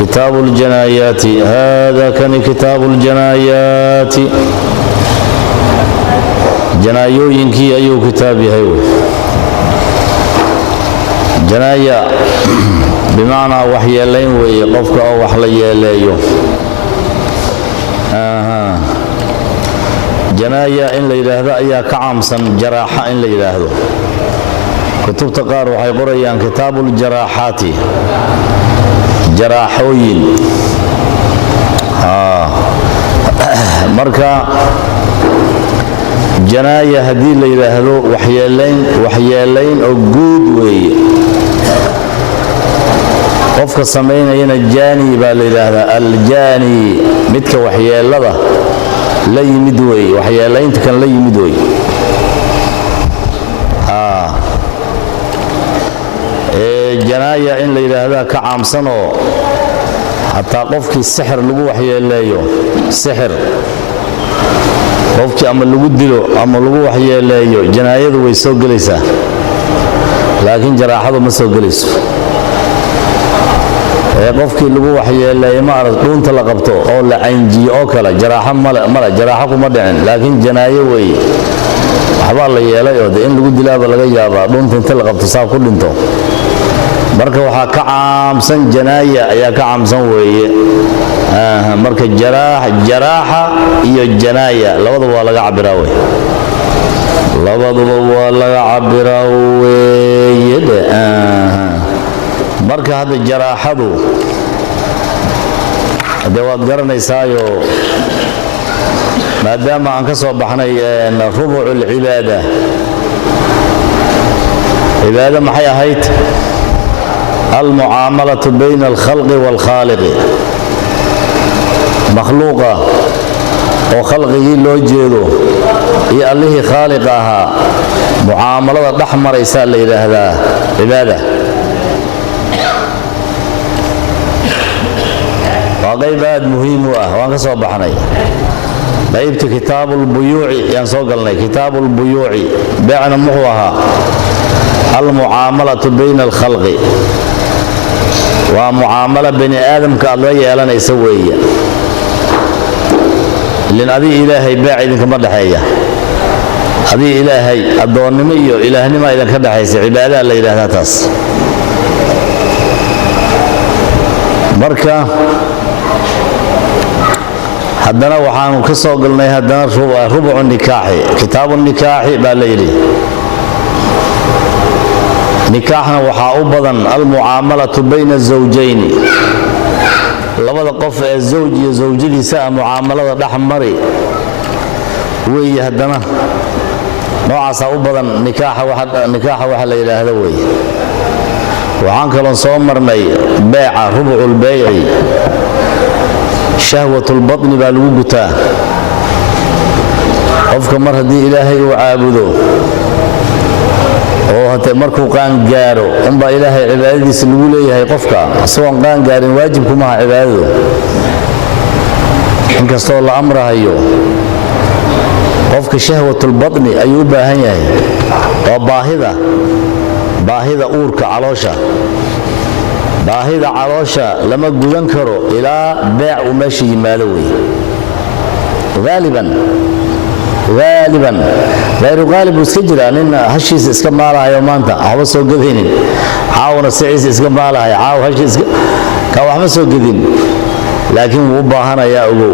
كتاب الجنايات هذا كان كتاب الجنايات جنايوينكي أيو كتابي هيو جنايا بمعنى وحي اللين ويقفك أو وحلي الليو جنايا إن ليلة أيا كعامسا جراحة إن ليلة كتب تقار وحي قريان كتاب الجراحات جراحوين مركا جنايا هدي ليلة هذو وحيالين أو جود وي قفك السمين هنا الجاني بالإله الجاني متك وحيال لذا لا يمدوي وحيالين تكن لا يمدوي جنايا إن ليلة هذا كعام سنة حتى قفك السحر لقو وحياليه السحر qofkii ama lagu dilo ama lagu waxyeeleeyo janaayadu way soo galaysaa laakiin jaraaxadu ma soo galayso qofkii lagu waxyeeleeyo ma arag dhuunta la qabto oo la canjiyo oo kala jaraaxo mala jaraaxo kuma dhicin laakiin janaayo way waxba la yeelay oo in lagu dilaaba laga yaabaa dhuunta inta la qabto saa ku dhinto marka waxa ka caamsan janaaya ayaa ka caamsan weeye marka jaraaxa iyo janaaya labaduba waa laga cabiraa wey marka hadda jaraaxadu hadda waad garanaysaayo maadaama aan ka soo baxnay rubucul cibaada cibaada maxay ahayd almucaamalatu bayna alkhalqi waalkhaaliqi مخلوقة وخلقه لو جيدو يا الله خالقها معاملة الأحمر يسال إلى هذا عبادة وغيبات مهم وأنا صبحني بيبت كتاب البيوع ينسوق لنا كتاب البيوع بيعنا محوها المعاملة بين الخلق ومعاملة بني آدم كالله يالنا يسويه لأن هذه إلهي باعد كما دحية هذه إلهي الدوانمي إلهني ما إذا كده حيث عبادة لا إله تاس بركة حدنا وحان قصة قلنا هدنا ربع النكاح كتاب النكاح بالليلي نكاحنا وحاء بضا المعاملة بين الزوجين labada qof ee zawj iyo zawjadiisa muaamalada dhaxmari way hadana noocaas u badan nikaaxa waxa la yiraahdo way waxaan kala soo marnay bay'a rubu'ul bay'i shahwatul batni baa lagu gutaa qofka mar hadii ilaahay uu caabudo oo hata markuu qaan gaaro umba ilaahay cibaadadiisa lagu leeyahay qofka asoo qaan gaarin waajib kuma aha cibaadadu inkastoo la amrahayo qofka shahwatul batni ayuu baahan yahay oo baahida uurka caloosha baahida caloosha lama gudan karo ilaa baac u meesha yimaado way غالبا غير غالب وسجل ان هشيس اسك مالها يومانتا waxba soo gadeenin caawna siciis iska maalahay caaw hashis ka waxba soo gadin laakiin wuu baahanaya ogow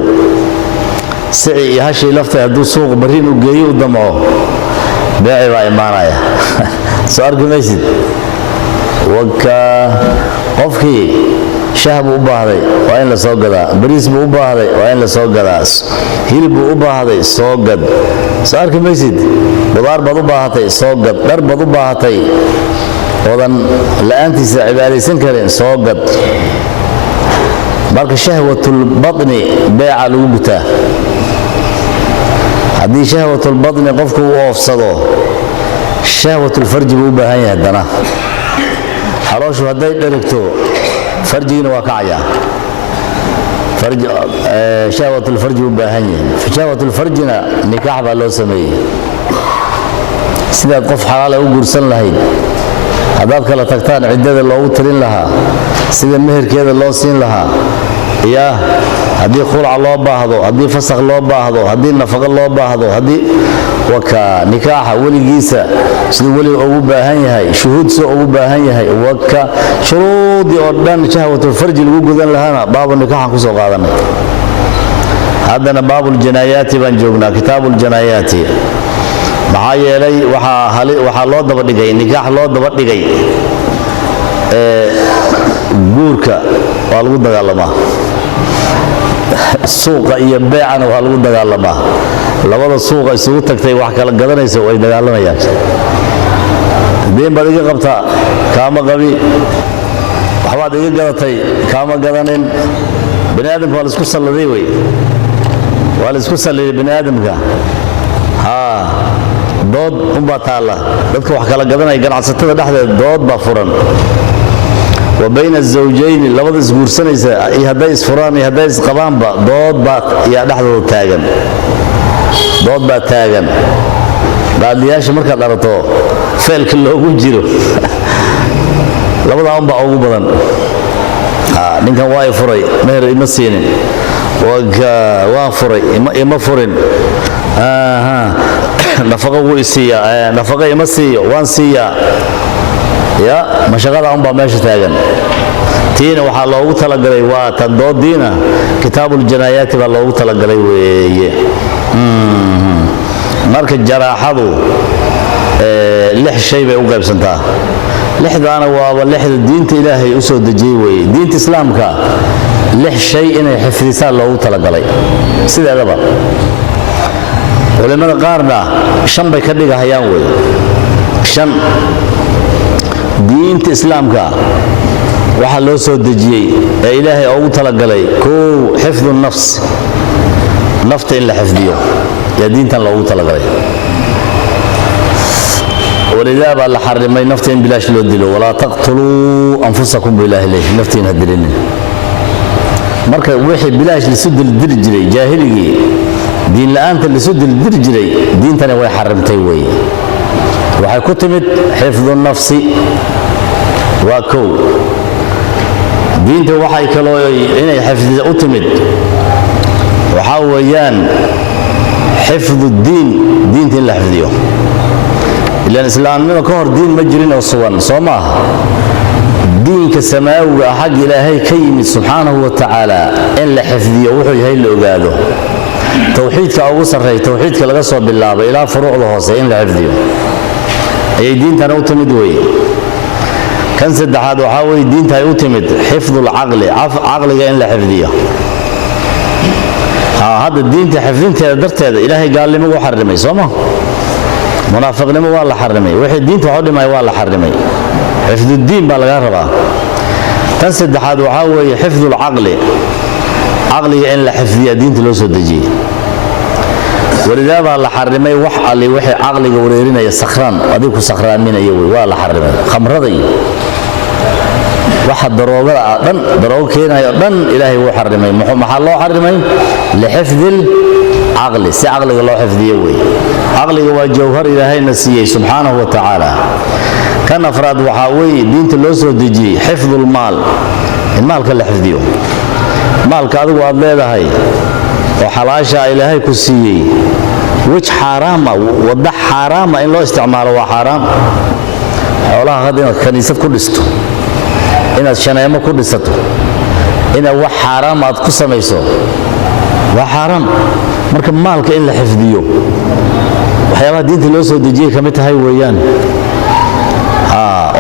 sicii hashi lafta haduu suuq bariin u geeyo u damo baaci baa imaanaya soo argmaysid waka qofkii shahab u baahday waa in la soo gadaa bariis buu u baahday waa in la soo gadaa hilib buu u baahday soo gad soo arkamaysid qudaar baad u baahatay soo gad dhar baad u baahatay wadan la'aantiisa cibaadaysan kareen soo gad marka shahwatul batni bay'a lagu gutaa haddii shahwatul batni qofku uu oofsado shahwatul farji buu u baahan yahay dana xalooshu hadday dherigto فرجينا وكعيا فرج شهوة الفرج وباهنية شهوة الفرجنا نكاح بالله سميه سيدا قف حلال وقرسل لهين haddaad kala tagtaan ciddada loogu talin lahaa sida meherkeeda loo siin lahaa yaa haddii khulca loo baahdo haddii fasakh loo baahdo haddii nafaqo loo baahdo haddii waka nikaaxa weligiisa siduu weliga ugu baahan yahay shuhuud soo ugu baahan yahay waka shuruudii oo dhan shahwatul farji lagu gudan lahaana baabu nikaaxan ku soo qaadanay haddana baabul janaayaati baan joognaa kitaabul janaayaati maxaa yeelay waxaa loo daba dhigay nikaax loo daba dhigay guurka waa lagu dagaalamaa suuqa iyo beecana waa lagu dagaalamaa labada suuqa isugu tagtay wax kala gadanaysa way dagaalamayaan deen baad iga qabtaa kaama qabi waxbaad iga gadatay kaama gadanin bani aadamka waa la isku salladay wey waa la isku salladay bani aadamka dood unbaa taalla dadka wax kala gadanaya ganacsatada dhexdeeda dood baa furan wa bayna azawjayni labada isguursanaysa iyo hadday isfuraan iyo hadday isqabaanba dood baa yaa dhexdooda taagan dood baa taagan qaadiyaasha markaad aragto feelka loogu jiro labadaa unbaa ugu badan ninkan waa i furay meher ima siinin waan furay ima furin nafaqo wuu isiiyaa nafaqo ima siiyo waan siiyaa ya mashaqada unbaa meesha taagan tiina waxaa loogu talagalay waa tan doodiina kitaabul janaayaati baa loogu talagalay weeye marka jaraaxadu 6 shay bay u qaybsantaa lixdaana waaba lixda diinta ilaahay u soo dejiyey weeye diinta islaamka 6 shay inay xifdisaan loogu talagalay sideedaba culimada qaarna 5 bay ka dhigahayaan weeye 5 diinta islaamka waxa loo soo dejiyey ee ilaahay ugu talagalay koow xifdu nafs nafta in la xifdiyo yaa diintan loogu talagalay ولذا بقى حرمي نفتين بلاش لو دلو ولا تقتلوا انفسكم بالله ليه نفتين هدلين marka wixii bilaash la soo dil jiray jaahiligi diin la'aanta la soo dil jiray diintana way xarimtay way waxay ku timid xifdu nafsi wa kow diinta waxay kaloo inay xifdido u timid waxa weeyaan xifdu diin diinta la xifdiyo ilaan islaamnimada ka hor diin ma jirin oo sugan Soomaa diinka samaawiga xaq ilaahay ka yimid subhanahu wa ta'ala in la xifdiyo wuxuu yahay la ogaado tawxiidka ugu sareeyo tawxiidka laga soo bilaabo ilaa furuucda hoose in la xifdiyo ay diintan u timid way kan saddexaad waxa way diinta ay u timid xifdul aqli aqliga in la xifdiyo hada diinta xifdinteeda darteeda ilaahay gaalnimo u xarimay Soomaa منافقنimo waa la xarimay wixii diinta wax u dhimay waa la xarimay xifdu diin baa laga rabaa tan saddexaad waxa weeye xifdu aqli aqliga in la xifdiyo diinta loo soo dejiyay ولذا baa la xarimay wax ali wixii aqliga wareerinaya sakhran adigu sakhraaminaya waa la xarimay khamrada waxa daroogada dhan daroogo keenayo dhan ilaahay wuu xarimay maxaa loo xarimay li xifdil عقلي سي عقلي الله حفظيه وي عقلي هو جوهر إلهي نسيه سبحانه وتعالى كان أفراد وحاوي دينت اللي سو دجي حفظ المال المال كله حفظيه مال كادو أضليه هاي وحلاشا إلهي كسيه وش حرام وضع حرام إن لو استعماله وحرام حولها غادي كنيسة كردستو إن الشنايم كردستو إن هو حرام أتقسم يسو وحرام marka maalka in la xifdiyo waxyaabaha diinta loo soo dejiyay kamid tahay weeyaan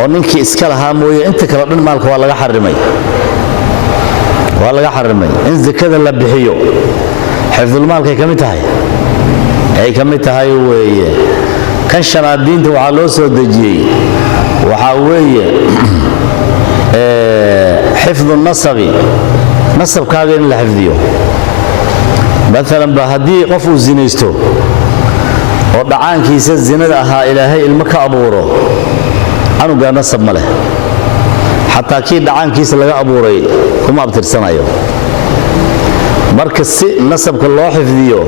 oo ninkii iska lahaa mooyee inta kala dhan maalka waa laga xarimay in zakada la bixiyo xifdul maalka ay kamid tahay weeye kan shanaad diinta waxa loo soo dejiyay waxa weeye xifdu nasabi nasabkaaga in la xifdiyo مثلا بهدي قف زينيستو ودعانكيس الزنا اها الهي المكا ابورو انو غا نسب مله حتى كي دعانكيس لغا ابوري كما ابترسنايو marka si nasabka loo xifdiyo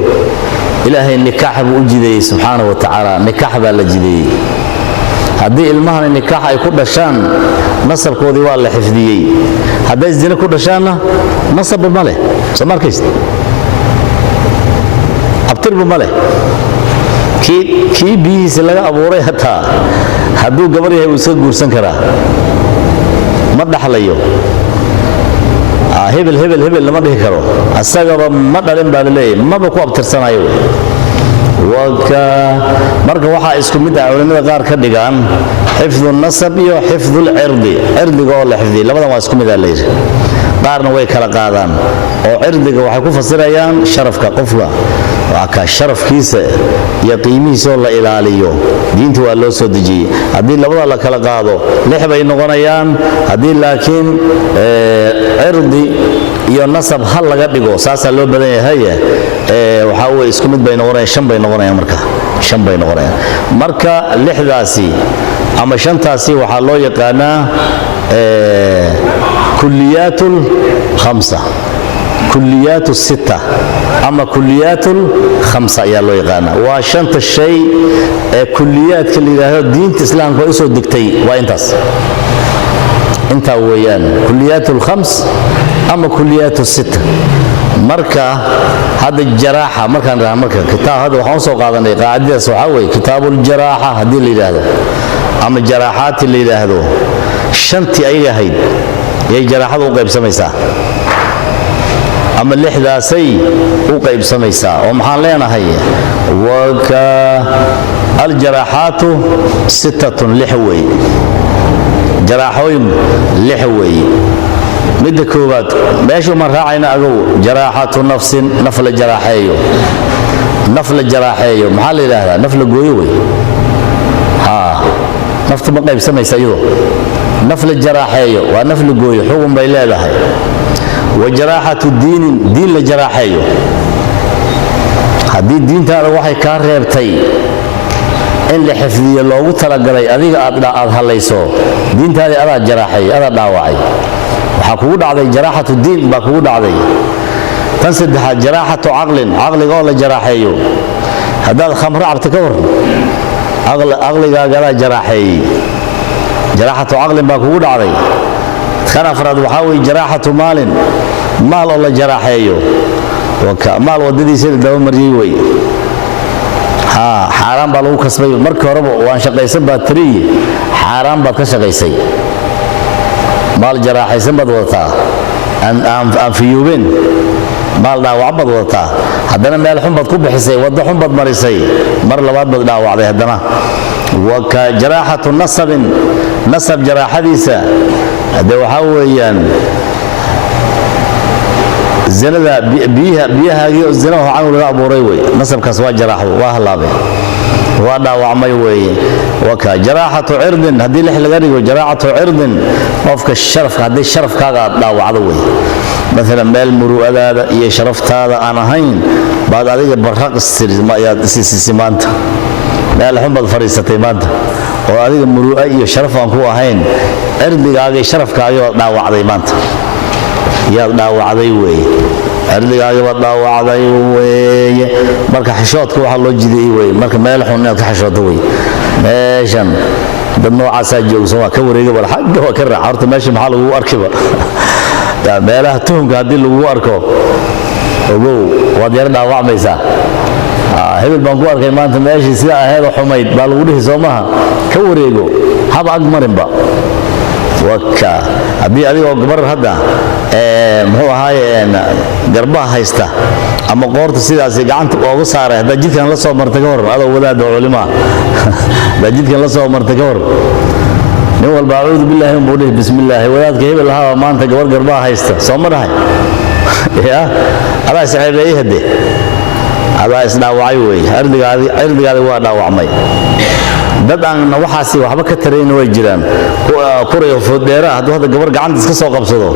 ilaahay nikaax buu u jideeyay subhanahu wa ta'ala nikaax baa la jideeyay haddii ilmahan nikaax ay ku dhashaan nasabkoodii waa la xifdiyey hadday zina ku dhashaanna nasabba ma leh soo markays abtirba ma leh kii biyihiisa laga abuuray hataa hadduu gabar yahay uu iska guursan karaa ma dhaxlayo hebel hebel hebel lama dhihi karo asagaba ma dhalin baa laleeyahay maba ku abtirsanayo marka waxaa isku mid ah culimada qaar ka dhigaan xifdu nasab iyo xifdu lcirdi cirdiga oo la xifdiyey labadan waa isku mid ah layidhi qaarna way kala qaadaan oo cirdiga waxay ku fasirayaan sharafka qofka waa ka sharafkiisa iyo qiimihiisa oo la ilaaliyo diinta waa loo soo dejiyey haddii labada la kala qaado lix bay noqonayaan haddii laakiin cirdi iyo nasab hal laga dhigo saasaa loo badan yahay waxaa weye isku mid bay noqonayaan shan bay noqonayaan marka lixdaasi ama shantaasi waxaa loo yaqaanaa كليات الخمسة كليات الستة أما كليات الخمسة يا الله يقانا وشنت الشيء كليات كل دين الإسلام كويس ودكتي وإنتس أنت ويان كليات الخمس أما كليات الستة مركا هذا الجراحة مركا كتاب هذا وحوصه قاعدنا قاعدة سوحوي كتاب الجراحة هذه اللي هذا أما الجراحات اللي هذا شنتي أي هيد yay jaraxadu u qaybsamaysaa ama lixdaasay u qaybsamaysaa oo maxaan leenahay waka aljaraxaatu sittatun lix wey jaraaxooyin lix wey midda koowaad meeshu ma raacayna agow jaraaxatu nafsin naf la jaraaxeeyo maxaa la yidhaahdaa naf la gooyo wey naftu ma qaybsamaysa iyadoo naf la jaraaxeeyo waa naf la gooyo xugun bay leedahay wa jaraaxatu diin la jaraaxeeyo haddii diintaada waxay kaa reebtay in la xifdiyo loogu talagalay adiga aad hallayso diintaadii adaa jaraaxeey adaa dhaawacay waxaa kugu dhacday jaraaxatu diin baa kugu dhacday tan saddexaad jaraaxatu caqliga oo la jaraaxeeyo haddaad khamro cabta ka waran caqligaaga adaa jaraaxeeyey jaraaxatu caqlin baa kugu dhacday kan afraad waxaa weye jaraaxatu maalin maal oo la jaraaxeeyo maal waddadiisa daba mariyey wey xaaraan baa lagu kasbay markii horeba waan shaqaysan baad tiriye xaaraan baad ka shaqaysay maal jaraaxaysan baad wadataa aan fiyuubeen maal dhaawac baad wadataa haddana meel xun baad ku bixisay waddo xun baad marisay mar labaad baad dhaawacday haddana waka jaraaxatu nasab jaraaxadiisa dee waxaa weeyaan zinada biyahaagii oo zina oo canu laga abuuray wey nasabkaas waa jaraaxdo waa halaabay waa dhaawacmay weeye waka jaraaxatu cirdin haddii lix laga dhigo jaraaxatu cirdin qofka sharafka haddii sharafkaaga aad dhaawacdo wey maalan meel muru'adaada iyo sharaftaada aan ahayn baad adiga barraq ayaad isisisay maanta meel xun baad fadhiisatay maanta oo adiga muru'a iyo sharaf aan ku ahayn cirdigaaga iyo sharafkaaga baad dhaawacday maanta yaad dhaawacday weeye cirdigaaga baad dhaawacday weeye marka xishoodka waxaa loo jideeyey weeye marka meel xun inaad ka xishooto wey meeshan dad noocaasaa joogsan waa ka wareega bal xagga waa ka raaca horta meesha maxaa lagugu arkiba meelaha tuhumka haddii lagugu arko ogow waad yara dhaawacmaysaa hebel baan ku arkay maanta meeshii sida aheedoo xumayd baa lagu dhihi soo maha ka wareego haba ag marinba waka haddii adigoo gabar hadda muxuu ahaaye garbaha haysta ama qoorta sidaasi gacanta ooga saaray haddaa jidkan la soo marta ka hor adoo wadaada culimaa haddaa jidkan la soo marta ka hor nin walba acuudu billaahi unbuu dhihi bismillaahi wadaadka hebel ahaa maanta gabar garbaha haysta soo ma dhahay ya adaa isceebeeyey hadde adaa isdhaawacay wey cirdigaadi waa dhaawacmay dad aan waxaasi waxba ka tarayna way jiraan kurayo foodheera hadduu hadda gabar gacanta iska soo qabsado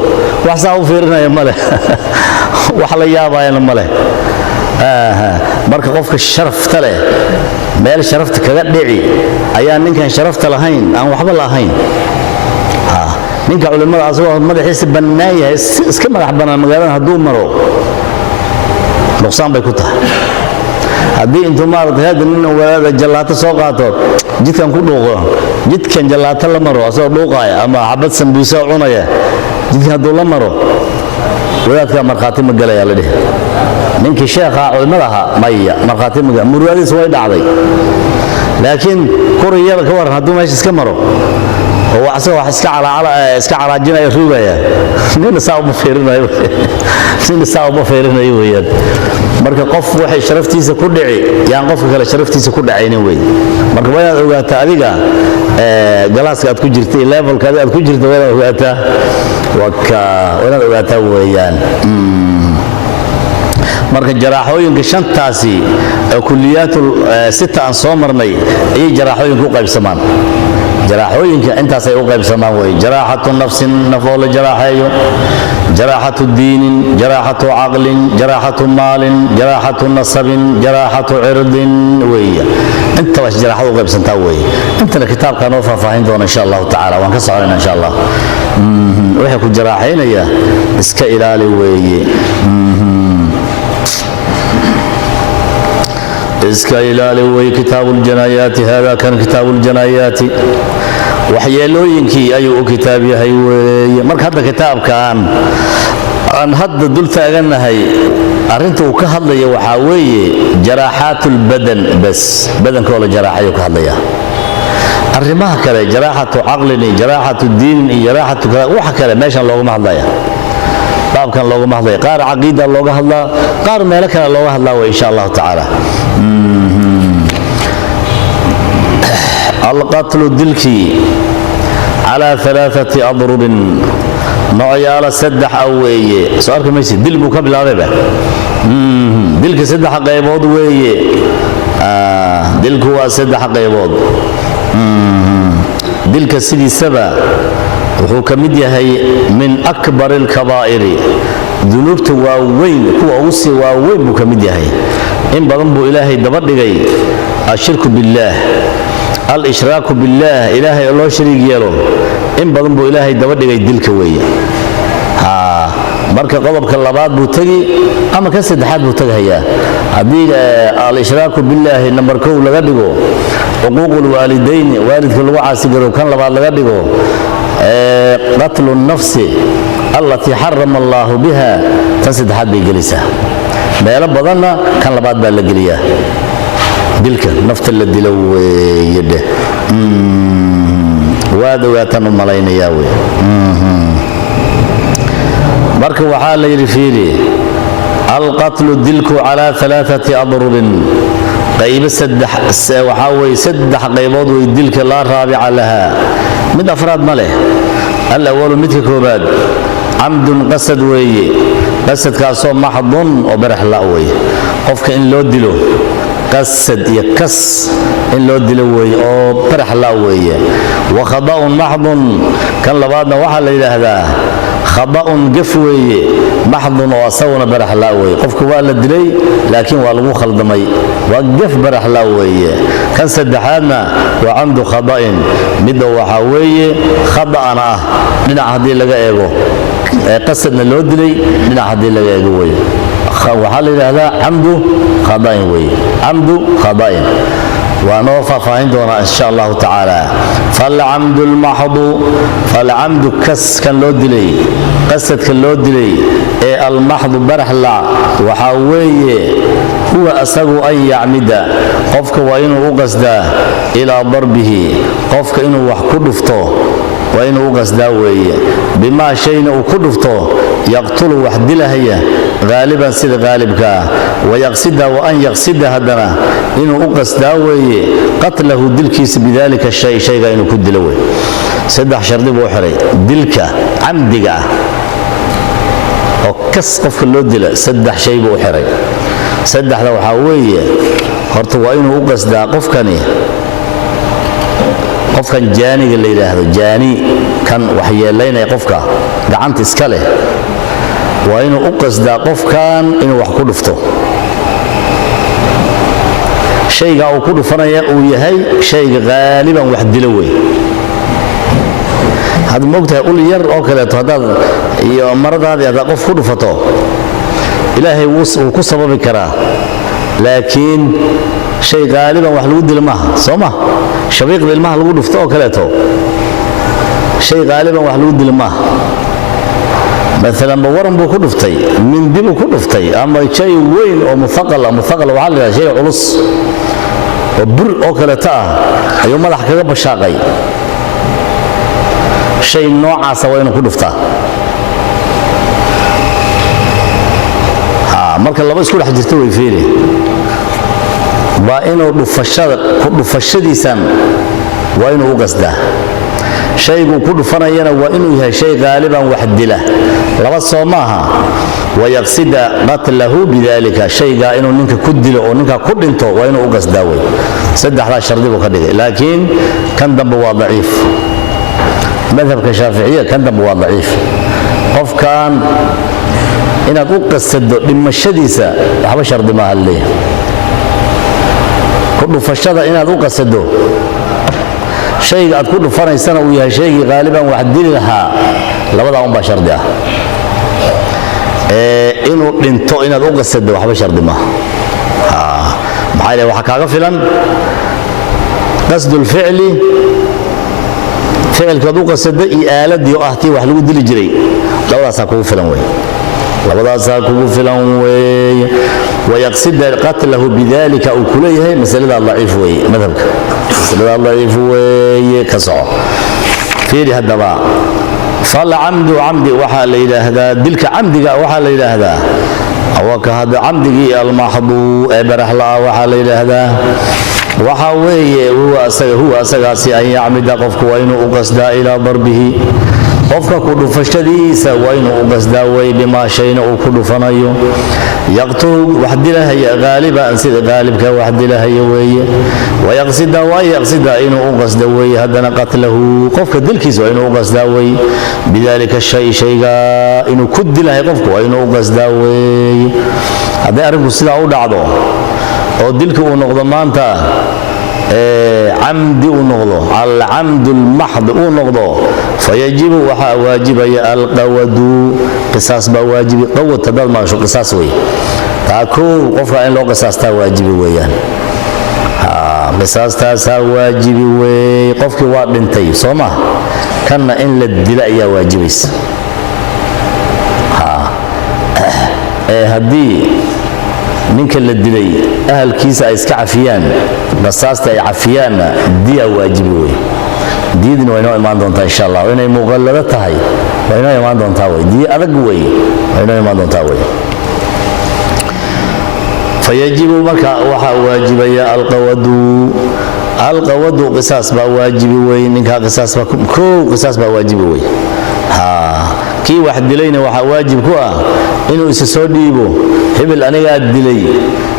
wax saa u fiirinaya ma leh wax la yaabayana ma leh marka qofka sharafta leh meel sharafta kaga dhici ayaa ninkan sharafta lahayn aan waxba lahayn ninka culimada asagoo madaxiisa bannaan yahay iska madax bannaan magaalada hadduu maro nuqsaan bay ku tahay haddii intuu maaragtay hadda nin wadaada jallaato soo qaato jidkan ku dhuuqo jidkan jalaato la maro asoo dhuuqaya ama xabad sambuusa cunaya jidkan hadduu la maro wadaadka markhaati ma galaya la dhihi ninkii sheekha culimada ahaa maya markhaati ma galaya murwaadiis way dhacday laakiin kuriyada ka waran hadduu meesha iska maro oo asagoo wax iska calaajinaya ruugaya nin saa uma fiirinayo weeyaan marka qof waxay sharaftiisa ku dhici yaan qofka kale sharaftiisa ku dhacaynin wey marka waa inaad ogaataa adiga galaaska aad ku jirtay levelka aad ku jirto waa inaad ogaataa waa inaad ogaataa weeyaan marka jaraaxooyinka shantaasi kulliyaatul sita aan soo marnay ayay jaraaxooyinka u qaybsamaan jaraaxooyinka intaasay u qaybsamaan wey jaraaxatu nafsin naf oo la jaraaxeeyo jaraaxatu diinin jaraaxatu caqlin jaraaxatu maalin jaraaxatu nasabin jaraaxatu cirdin weeye intabaas jaraaxadu u qaybsantaa weeye intana kitaabkaa noo faahfaahin doona insha allahu tacaala waan ka soconayna insha allah wixii ku jaraaxaynaya iska ilaali weeye iska ilaali wey kitaabu ljinaayaati hada kan kitaabu ljinaayaati waxyeelooyinkii ayuu u kitaab yahay weeye marka hadda kitaabkaan aan hadda dul taaganahay arrinta uu ka hadlaya waxaa weeye jaraaxaatulbadan bas badanka oo la jaraaxayo ka hadlaya arrimaha kale jaraaxatu caqlin iyo jaraaxatu diinin iyo jaraaxatu waxa kale meeshan looguma hadlaya baabkan looguma hadlaya qaar caqiida looga hadlaa qaar meelo kale looga hadlaa wey insha allahu tacaala القتل دلكي على 3 أضرب نوعيال سدح أوي سؤالك ميسي دلكو كبل هذا دلك سدح قيبود وي دلكو سدح قيبود دلك سيدي سبا وهو كمدية هي من أكبر الكبائر ذنوبت واوين هو أوسي واوين بكمدية هي إن بضنبو إلهي دبردقي الشرك بالله الإشراك بالله إلهي الله شريك يلو إن بضنبو إلهي دبردقي دلك وي marka qodobka labaad buu tagi ama ka saddexaad buu tagayaa hadii al-ishraaku billahi number 2 laga dhigo xuquuqul waalidayn waalidka lagu caasi garo kan labaad laga dhigo qatlu an-nafsi allati harrama Allah biha tan saddexaad bay gelisaa meelo badanna kan labaad baa la geliyaa dilka nafta la dilo weeyde waadawatan malaynayaa way marka waxaa la yiri fiiri alqatlu dilku ala 3 adrub qayb saddex waxa way saddex qaybood way dilka la raabica laha mid afraad ma leh al-awwal midka koobaad amdun qasad weeye qasadkaasoo maxdun oo barax la weeye qofka in loo dilo qasad iyo kas in loo dilo weeye oo barax la weeye wa khada'un maxdun kan labaadna waxa la yiraahdaa خطأ قفوي محض وصونا برح لاوي قفك والا دلي لكن والغو خلدمي وقف برح لاوي كان سدحانا وعنده خطأ مدو وحاوي خطأ أنا لنا هدي لغا ايغو قصدنا لو دلي لنا هدي لغا ايغو وي وحال هذا عمده خطأ وي عمده خطأ ونوفى فهندونا إن شاء الله تعالى فالعمد المحض فالعمد كس كان لو دلي قصد كان لو دلي المحض برحلا وحاوي هو أساق أن يعمد قفك وإنه قصده إلى ضربه قفك إنه وحكدفته وإنه قصده بما شيء وكدفته يقتل وحدله هي غالبا سيد غالبك ويقصده وأن يقصده هدنا إنه قصده قتله دلكيس بذلك الشيء شيء إنه كدلوه سدح شردي بوحري دلك عمدك وكس قف اللو دل سدح شيء بوحري سدح لو حاوية هرت وإنه قصده قف كان جاني اللي هذا جاني كان وحي لنا قفك قعنت اسكله وإنه أقصد قف كان إنه وحكو دفته شيء قاو كله فنيا ويهي شيء غالبا واحد دلوي هذا موقتها يقول ير أو كذا هذا مرض هذا قف كله فتو إلهي وكسب بكراه لكن شيء غالبا واحد ود المه صومه shabiiq ilmaha lagu dhufto oo kaleeto shay qaaliban wax lagu dilo maaha مثلا بورن بو كدفتي من دي بو كدفتي اما شيء وين او مثقل وحال شيء علص وبر او كلتا ايو مدح كغا بشاقي شيء نوعاس وين كدفتا marka laba isku dhex jirto way fiiri waa inuu dhufashadiisan waa inuu u qasdaa shaygu ku dhufanayana waa inuu yahay shay qaaliban wax dila laba soomaha wayaqsida qatlahu bidalika shayga inuu ninka ku dilo oo ninka ku dhinto waa inuu u qasdaa way saddexda shardi buu ka dhigay laakiin kan dambe waa daciif madhabka shaafiiciga kan dambe waa daciif qofkan inaad u qasado dhimashadiisa waxba shardi ma halle ku dhufashada inaad u qasado shayga aad ku dhufanaysana uu yahay shaygii qaaliban wax dili lahaa labada un baa shardi ah inuu dhinto inaad u qasado waxba shardi ma maxaa ilaa waxa kaaga filan qasdul ficli ficilkaad u qasado iyo aaladii oo ah tii wax lagu dili jiray labadaasaa kugu filan wey labadaasaa kugu filan wey ويقصد قتله بذلك أو كليه مسألة ضعيف وي مذهبك مسألة ضعيف وي كسعه في هذا بقى فالعمد عمدي وحا ليلة هذا دلك عمدي وحا ليلة هذا أو كهذا عمدي المحضو برحلة وحا ليلة هذا وحا وي هو أسغاسي أن يعمد قفك وإنه أقصد إلى ضربه qofka ku dhufashadiisa waa inuu u qasdaaway bima shayna uu ku dhufanayo yaqtul wax dilahaya qaaliban sida qaalibka wax dilahaya weeye wayaqsida wa yaqsida inuu u qasdaaway hadana qatlahu qofka dilkiisa waa inuu u qasdaaway bidalika shayga inuu ku dilahay qofku waa inuu u qasdaaway haddii arinku sidaa u dhacdo oo dilka uu noqdo maanta عمد ونغضو على العمد المحض ونغضو فيجب وحا واجب القود قصاص بواجب قوة تدل ما شو قصاص وي تاكو قفا ان لو قصاص تا واجب ويان قصاص تا واجب وي قفك وا دنتي سوما كان ان للدلاء يا واجبيس هدي ninka la dilay ahalkiisa ay iska cafiyaan basaasta ay cafiyaan diya waajibi way diidina way noo imaan doontaa insha Allah inay muqallada tahay way noo imaan doontaa way diya adag way noo imaan doontaa way fayajibu marka waxa waajibaya alqawadu qisas ba waajibi way ninka qisas ba ko qisas ba waajibi way kii wax dilayna waxa waajib ku ah inuu isa soo dhiibo hebel aniga dilay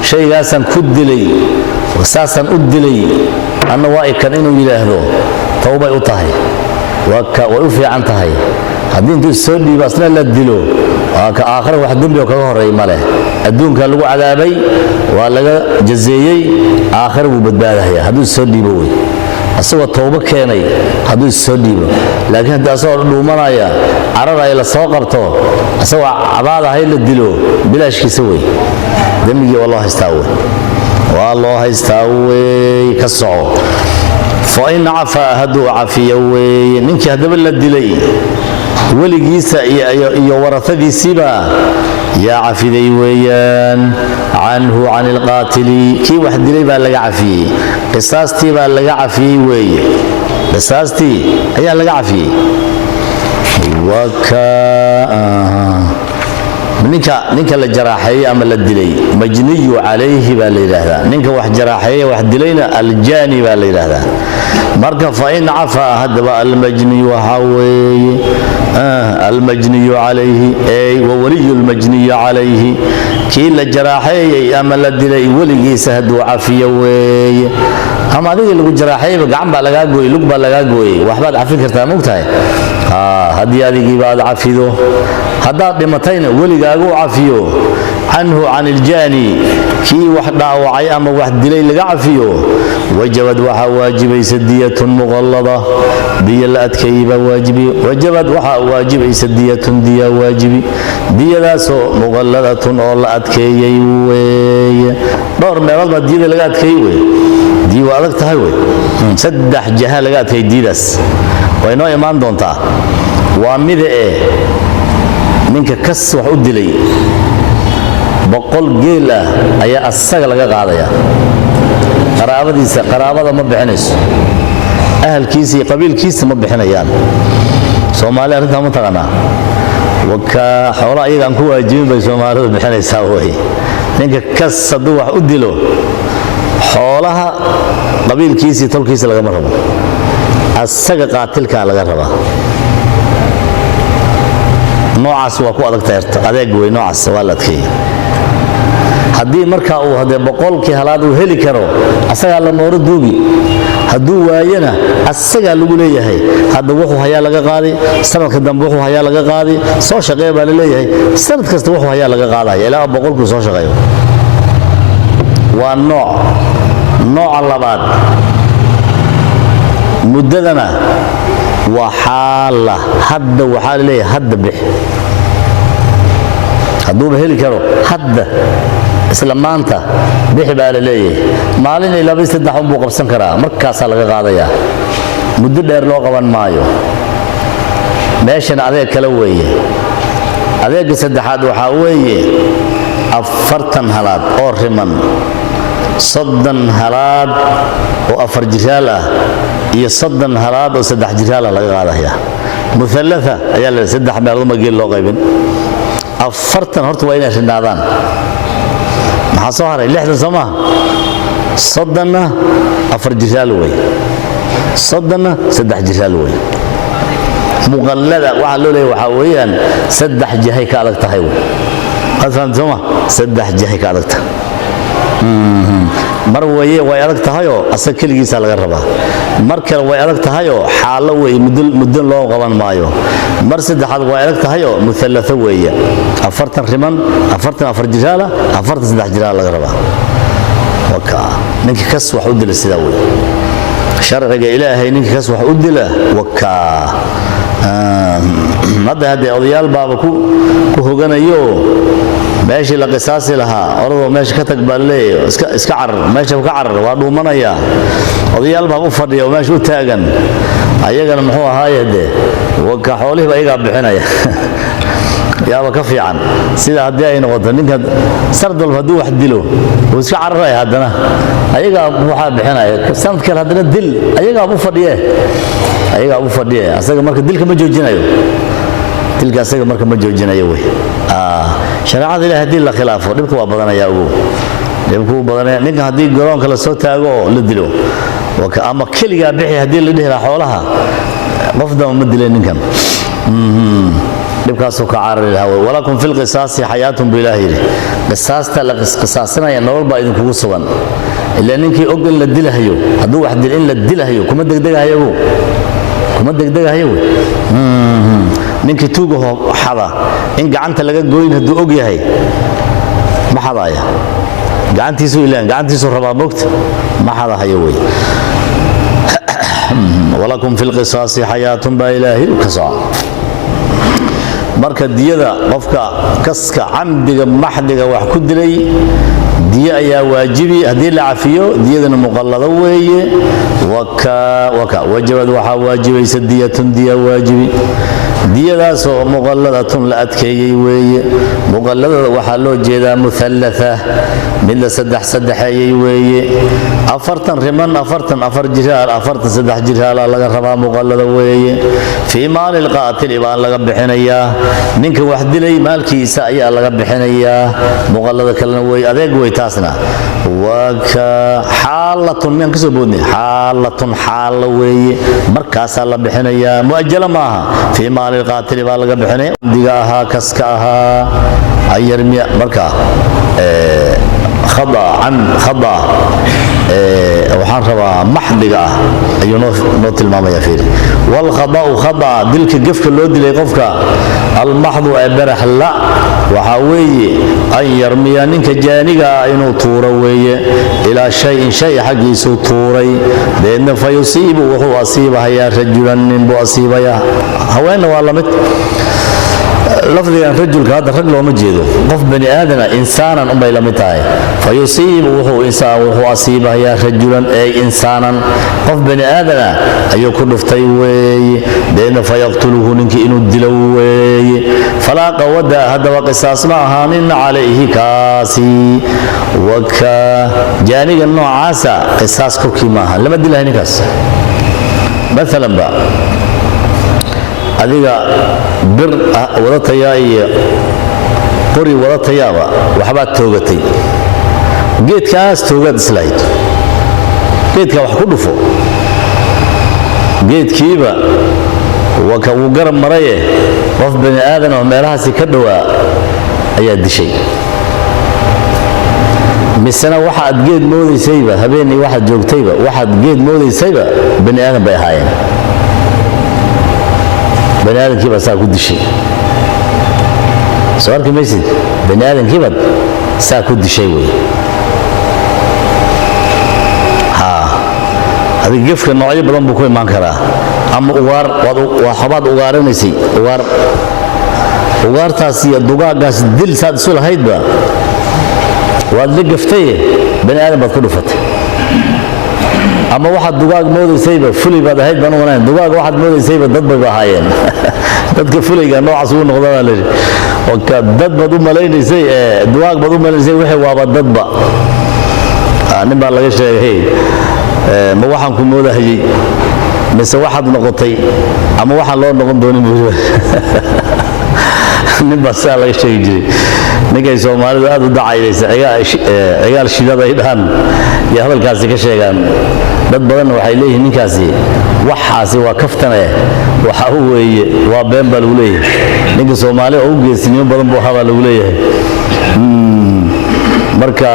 shaygaasan ku dilay wasaasan u dilay anna waa ikan inuu yiraahdo tawbay u tahay way u fiican tahay haddii intuu soo dhiibo asna la dilo ka aakhir wax dambi oo kaga horeey male adduunka lagu cadaabay waa laga jazeeyay aakhir uu badbaadaya hadduu soo dhiibo way asagoo tawba keenay hadduu soo dhiibo laakiin haddii asagoo dhuumanaya carada ay la soo qabto asagoo cabaad ahay la dilo bilaashkiisa way dambigii wallahi istaawe والله يستوي كالصعو فإن عفا هدو عفيوي ننك هدب الدلي ولقيس يورث سبا يا عفي ويان عنه عن القاتل كي واحد دلي بقى لقى عفي قصاصتي بقى لقى عفي وي قصاصتي هي لقى عفي ninka la jaraxay ama la dilay majniyu alayhi baa la yiraahdaa ninka wax jaraxay wax dilayna aljani baa la yiraahdaa marka fa in afa hadaba almajniyu hawi almajniyu alayhi ay wa waliyu almajniyu alayhi kii la jaraxay ama la dilay waligiisa haduu afiyo weey ama adiga lagu jaraxay gacan baa laga gooyay lug baa laga gooyay waxbaad afin kartaa mugtahay hadii adigii baad afido هذا دمتين ولقاقو عفيو عنه عن الجاني كي وحدا وعي أما واحد دليل لقى عفيو وجبت وحا واجبي سدية مغلظة دي الأتكيبة واجبي وجبت وحا واجبي سدية دي واجبي دي لاسو مغلظة والله adkeeyey weeye dhowr meelood baa diida laga adkeeyey wey dii waa adag tahay wey saddex jaha laga adkeeyey diidaas way noo imaan doontaa waa mida ninka kas wax u dilay 100 geel ah ayaa asaga laga qaadaya qaraabada ma bixinayso ahalkiisa iyo qabiilkiisa ma bixinayaan Soomaaliya arrinta ma taqaana waka xoolo ayaga aan ku waajibin bay Soomaalidu bixinaysaa way ninka kas haduu wax u dilo xoolaha qabiilkiisa iyo tolkiisa laga ma rabo asaga qaatilka laga rabaa noocaas waa ku adag tahay adeeg way noocaas waa la adkeeyay haddii marka uu hadee 100 halaad uu heli karo asaga la mooro duubi hadduu waayana asaga lagu leeyahay hadda wuxuu hayaa laga qaadi sanadka dambe wuxuu hayaa laga qaadi soo shaqeey baa leeyahay sanad kasta wuxuu hayaa laga qaadaya ilaa 100 ku soo shaqeeyo waa nooc labaad muddadana waa xaala hadda waxa leeyahay hadda bix hadduu heli karo hadda isla maanta bixi baa leeyahay maalin ilaa 3 buu qabsan karaa markaas laga qaadaya muddo dheer loo qaban maayo meeshan adeeg kala weeye adeega saddexaad waxa weeye 40 halaad oo riman 30 halaad oo 4 jiraal ah iyo 30 halaad oo 3 jiraal laga qaadaya muthalatha ayaa la 3 meelood ma geel loo qaybin 40 horta waa inay rinaadaan maxaa soo haray 60 Soomaa 30 4 jiraal way 30 3 jiraal way muqallada waxa loo leeyahay waxa weeyaan 3 jahay ka adag tahay qad fahmt Soomaa 3 jahay ka adag tahay mar way adag tahay oo asal kaligiisa laga rabaa mar kale way adag tahay oo xaalo way muddo loo qaban maayo mar saddexaad way adag tahay oo muthalatha weeye 40 riman 40 4 jiraala 40 3 jiraala laga rabaa waka ninka kas wax u dila sida way sharciga ilaahay ninka kas wax u dila waka hadda odayaal baaba ku hoganayo meeshii la qisaasi lahaa orado meesha ka tag baalay iska carar meesha ka carar waa dhuumanaya odayaal baa u fadhiyo meesha u taagan ayagana muxuu ahaayade waka xoolihiiba ayaga bixinaya yaaba ka fiican sida hadii ay noqoto ninka sardal haduu wax dilo oo iska cararaya hadana ayaga waxa bixinaya sanad kale hadana dil ayaga u fadhiye asaga marka dilka ma joojinayo dilka asaga marka ma joojinayo way shariicada ilaahay hadii la khilaafo dhibku waa badanaya ninka hadii garoonka la soo taago oo la dilo waka ama kaliya bixi hadii la dhihira xoolaha qofda ma dilay ninkan dhibkaasoo ka carari lahaa walakum fil qisaasi hayatun billahi qisaasta la qisaasnaya nolol baa idin kugu sugan ilaa ninkii og in la dilahayo haduu wax dil in la dilahayo kuma degdegahayo ninkii tuugo xada in gacanta laga gooyin haduu og yahay ma xadaaya gacantiisu rabaa moogta ma xadahayo way walakum fil qisaasi hayatun billahi kasaa marka diyada qofka kaska camdiga maxdiga wax ku dilay diya ayaa waajibi hadii la cafiyo diyadana muqallada weeye waka wajibad waxa waajibaysa diyatun diya waajibi diyadaas oo muqalladatun la adkeeyay weeye muqalladada waxa loo jeedaa muthalatha mid la sadexayay weeye 40 riman 4 jiraal 3 jiraal laga rabaa muqallada weeye fi maal alqaatil baan laga bixinayaa ninka wax dilay maalkiisa ayaa laga bixinayaa muqallada kalena way adeeg way taasna waka xaalatun min kasoo boodnay xaalatun xaal weeye markaas la bixinayaa muajjala maaha fi maal القاتل بالغ بحني دغاها كسكاها ايرمي marka khada waxaan rabaa maxdiga ayuu noo tilmaamaya fiir wal khada dilka gafka loo dilay qofka al mahdu barah la waxa weeye ay yarmiya ninka jaaniga inuu tuuro weeye ila shay xaqiisu tuuray deedna fayusiibu wuxuu asiibaya rajulan min bu asiibaya haweena waa lamid لفظي أن رجل هذا الرجل ومجيده قف بني آدم إنسانا أم إلى متاعه فيصيب وهو إنسان وهو أصيبه يا رجلا أي إنسانا قف بني آدم أي كل فتيوي بين فيقتله ننك إنو الدلوي فلا قود هذا وقصاص معهان عليه كاسي وكجاني النوع عاسى قصاص كوكي معها لما دلها نكاس مثلا بقى adiga bir wadataya iyo qori wadatayaba waxba toogatay geedkaas toogad islayd geedka wax ku dhufo geedkiiba waka uu garab maraye qof bani aadan oo meelahaas ka dhawaa ayaa dishay misana waxa aad geed moodaysayba habeenii waxa joogtayba waxa aad geed moodaysayba bani aadan bay ahaayeen bani aadan kiba saa ku dishay soo arki maysid bani aadan kiba saa ku dishay way adiga gefka noocyo badan buu ku imaan karaa ama ugaar waa xabaad ugaaranaysay ugaartaas iyo dugaagaas dil saad isu lahaydba waad la gaftay bani aadan baad ku dhufatay ama waxaad dugaag moodaysayba fulay baad ahayd baan wanayn dugaag waxaad moodaysayba dad bay ahaayeen dadka fulayga noocaas uu noqdaa la waka dad baad u maleynaysay dugaag baad u maleynaysay wixii waaba dadba nin baa laga sheegay ma waxaan ku moodahayay mise waxaad noqotay ama waxaan loo noqon doonin buuba nin baa saa laga sheegi jiray ninkay Soomaalidu aad u dacaydaysa ciyaal shidada ay dhahan iyo hadalkaasi ka sheegaan dad badan waxay leeyihiin ninkaasi waxaasi waa kaftane waxa uu weeye waa been baa lagu leeyahay ninka Soomaaliya oo geesinimo badan buu haba lagu leeyahay marka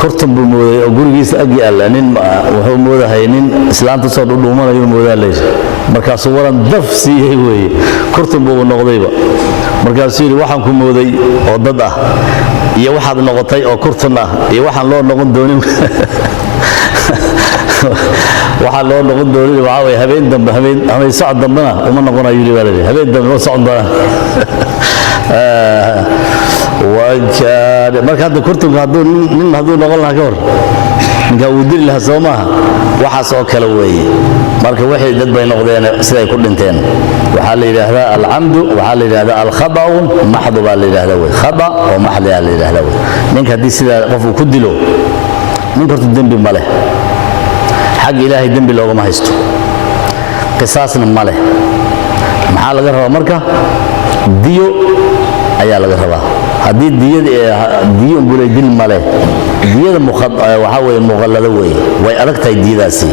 kurtan buu mooday oo gurigiisa ag yaal nin wuxuu moodahay nin islaanta soo dhudhuumanayo moodaaleey markaas waran daf siiyay weeye kurtan buu noqdayba markaas yiri waxaan ku mooday oo dad ah iyo waxaad noqotay oo kurtan ah iyo waxaan loo noqon doonin waxa loo noqon doonin waxa way habeen dambe habeen socod dambana uma noqonayo yiri walaalay habeen dambe oo socod doona وكان marka kurtan haduu nin haduu noqon lahaa ka hor ninka uu dil lahaa Soomaha waxa soo kala weeyay marka wixii dad bay noqdeen sida ay ku dhinteen waxa la yiraahdaa al-amdu waxa la yiraahdaa al-khata'u mahdu baa la yiraahdaa way khata oo mahdi la yiraahdaa way ninka hadii sida qof uu ku dilo nin korta dambi ma leh xaq ilaahay dambi loogama haysto qisaasna ma leh maxaa laga rabaa marka diyo ayaa laga rabaa hadii diyo bulay dil male diyada waxa way muqallada way adagtahay diyadaasi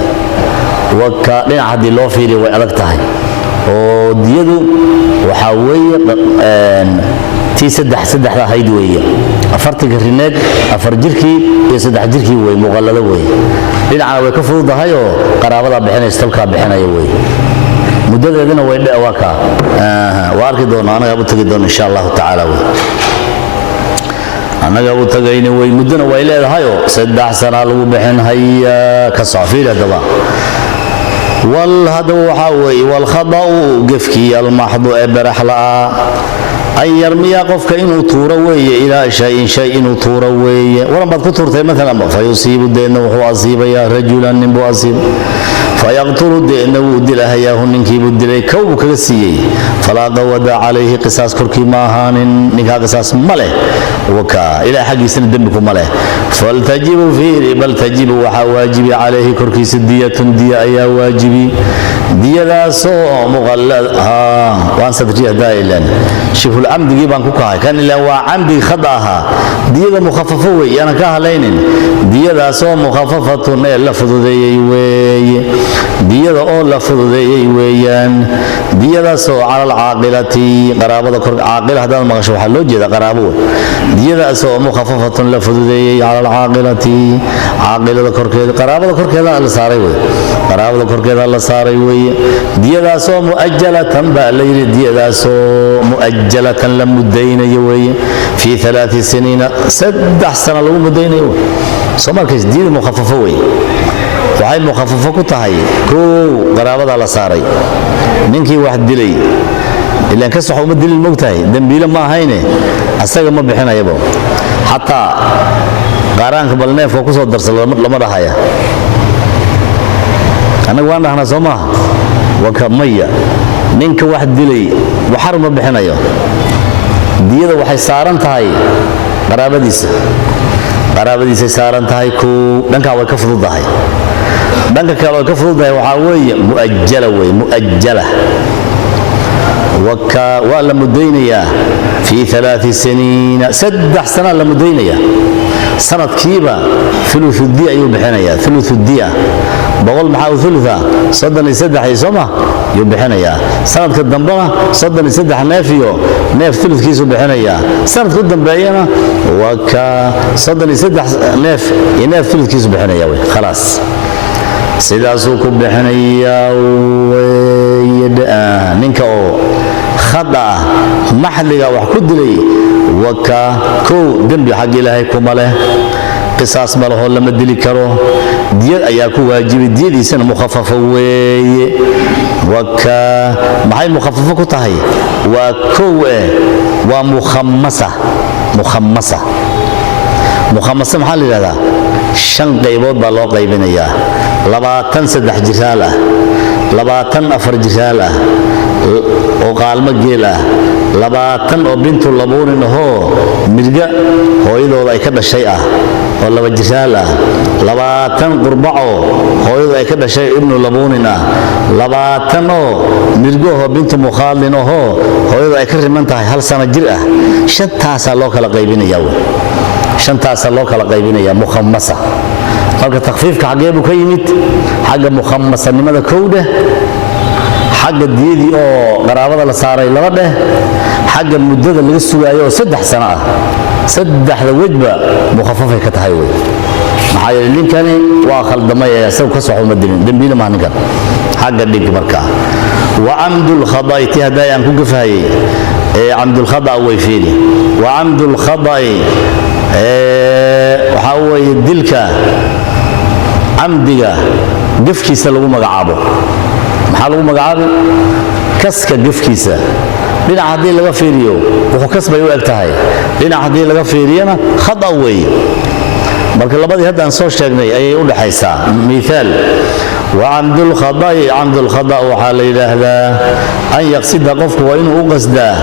waka dhinac hadii loo fiiriyo way adagtahay oo diyadu waxa weeye tii saddex ahayd weeye afartiga rineed afar jirkii iyo saddex jirkii way muqallada weeye dhinaca way ka fududahay oo qaraabada bixinaysa talka bixinaya weeye muddadeedana way dhawaaka waarki doona anaga u tagi doona insha Allah ta'ala anaga u tagayna way muddana way leedahay oo saddex sano lagu bixin haya ka saafiir hadaba wal hada waxa way wal khada'u gafki al mahdu ibrahla ay yarmiya qofka inuu tuuro weeye ila shay inuu tuuro weeye waran bad ku tuurtay mesela fa yusibu deena wuxuu asiibaya rajulan nin buu asiib فيقتل دينه ودله ياه نكي بدلي كوب كسيي فلا قود عليه قصاص كركي ماهان نكا قصاص مله وكا الى حق سن دمكم مله فلتجب فيه بل تجب وواجب عليه كركي سديه ديه يا واجبي ديه لا سو مغلظ وان صدري دايلا شوف العمد جيبان كوكا كان لا عمد خطاها ديه مخففه وي انا كهلينن ديه لا سو مخففه لفظدي وي diyada oo la fududeeyay weeyaan diyadaas oo ala aqilati qaraabada kor aqil hadal maqasho waxa loo jeeda qaraabo diyadaas oo mukhafafatun la fududeeyay ala aqilati aqilada korkeeda qaraabada korkeeda la saaray weey qaraabada korkeeda la saaray weey diyadaas oo muajjalatan ba la yiri diyadaas oo muajjalatan la mudaynayo weey fi 3 سنين saddex sano lagu mudaynayo soo markaas diyada mukhafafo weey waxay mukhafafo ku tahay koo qaraabada la saaray ninkii wax dilay إلا كسح ومدل الموتى دنبيل ما هينه أستجمع ما بحنا يبو حتى قارن قبلنا فوكس الدرس لما رحيا أنا وانا هنا سما وكمية منك واحد دلي وحرم ما بحنا يو ديدا waxay saaran tahay qaraabadiisa saaran tahay ku dhanka way ka fududahay dhanka kale way ka fududahay waxa weeye muajjala wala mudaynaya fi 3 saniin 3 sana la mudaynaya sanadkiiba thuluth diya ayuu bixinaya thuluth diya boqol maxaa thulutha sadan saddex isoma ayuu bixinaya sanadka dambana sadan saddex neef thuluthkiisu bixinaya sanadka dambeeyana waa ka sadan saddex neef thuluthkiisu bixinaya way khalaas sidaasuu ku bixinaya ninka oo khada maxliga wax ku dilay waka ko dambi xaq ilaahay kuma leh qisaas ma laho lama dili karo diyad ayaa ku waajibi diyadiisana mukhafafa weeye waka maxay mukhafafa ku tahay waa ko waa mukhammasa maxaa la yiraahdaa shan qaybood baa loo qaybinayaa 23 jiraal ah 24 jiraal ah oo qaalmo geel ah 20 oo bintu labuunin oo mirga hooyadooda ay ka dhashay ah oo 2 jiraal ah 20 qurbaco hooyadooda ay ka dhashay ibnu labuunin ah 20 oo mirgo oo bintu mukhaalin oo hooyadooda ay ka riman tahay hal sano jir ah shantaas loo kala qaybinayaa mukhammasa marka takhfiifka xageebu ka yimid xagga mukhammasanimada kowda xagga diyadii oo qaraabada la saaray laba dheh xagga muddada laga sugaayo 3 sano ah saddexda wajba mukhafafay ka tahay way maxaa yeelay ninkani waa khaldamay asagu ka soo xumadin dambiina ma ninkan xagga dhig marka wa amdul khadaa'iti hadayaan ku gafayay amdul khada' way fiiri wa amdul khada'i waxa way dilka amdiga gafkiisa lagu magacaabo maxaa lagu magacaabay kaska gafkiisa dhinac hadii laga fiiriyo wuxuu kasbay u egtahay dhinac hadii laga fiiriyana khada way marka labadii hadaan soo sheegnay ayay u dhaxaysaa miisaal وعمد الخضاء وحال إلهذا أن يقصد قفك وإنه أقصده